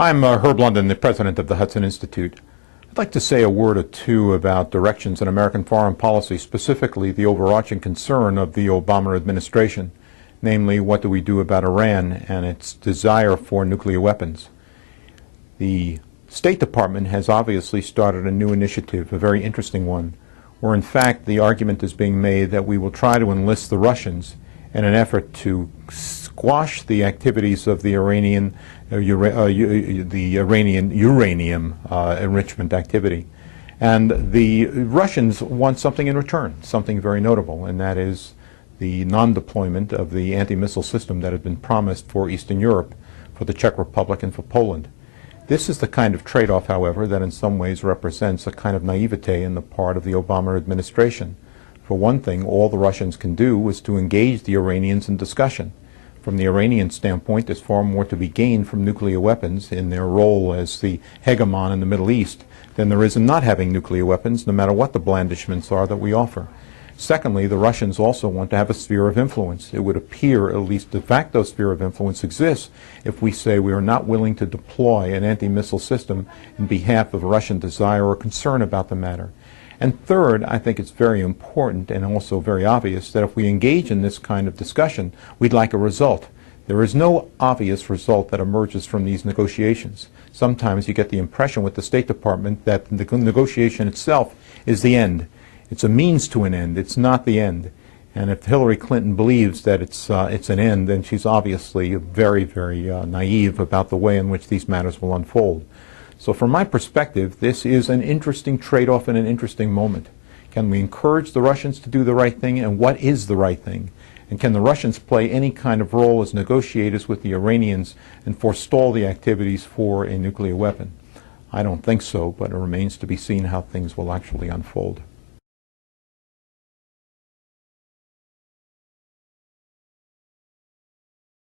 I'm Herb London, the president of the Hudson Institute. I'd like to say a word or two about directions in American foreign policy, specifically the overarching concern of the Obama administration, namely what do we do about Iran and its desire for nuclear weapons. The State Department has obviously started a new initiative, a very interesting one, where in fact the argument is being made that we will try to enlist the Russians in an effort to squash the activities of the Iranian uranium enrichment activity. And the Russians want something in return, something very notable, and that is the non-deployment of the anti-missile system that had been promised for Eastern Europe, for the Czech Republic and for Poland. This is the kind of trade-off, however, that in some ways represents a kind of naivete in the part of the Obama administration. For one thing, all the Russians can do is to engage the Iranians in discussion. From the Iranian standpoint, there's far more to be gained from nuclear weapons in their role as the hegemon in the Middle East than there is in not having nuclear weapons, no matter what the blandishments are that we offer. Secondly, the Russians also want to have a sphere of influence. It would appear, at least de facto sphere of influence exists if we say we are not willing to deploy an anti-missile system in behalf of Russian desire or concern about the matter. And third, I think it's very important and also very obvious that if we engage in this kind of discussion, we'd like a result. There is no obvious result that emerges from these negotiations. Sometimes you get the impression with the State Department that the negotiation itself is the end. It's a means to an end. It's not the end. And if Hillary Clinton believes that it's an end, then she's obviously very, very naive about the way in which these matters will unfold. So from my perspective, this is an interesting trade-off and an interesting moment. Can we encourage the Russians to do the right thing, and what is the right thing? And can the Russians play any kind of role as negotiators with the Iranians and forestall the activities for a nuclear weapon? I don't think so, but it remains to be seen how things will actually unfold.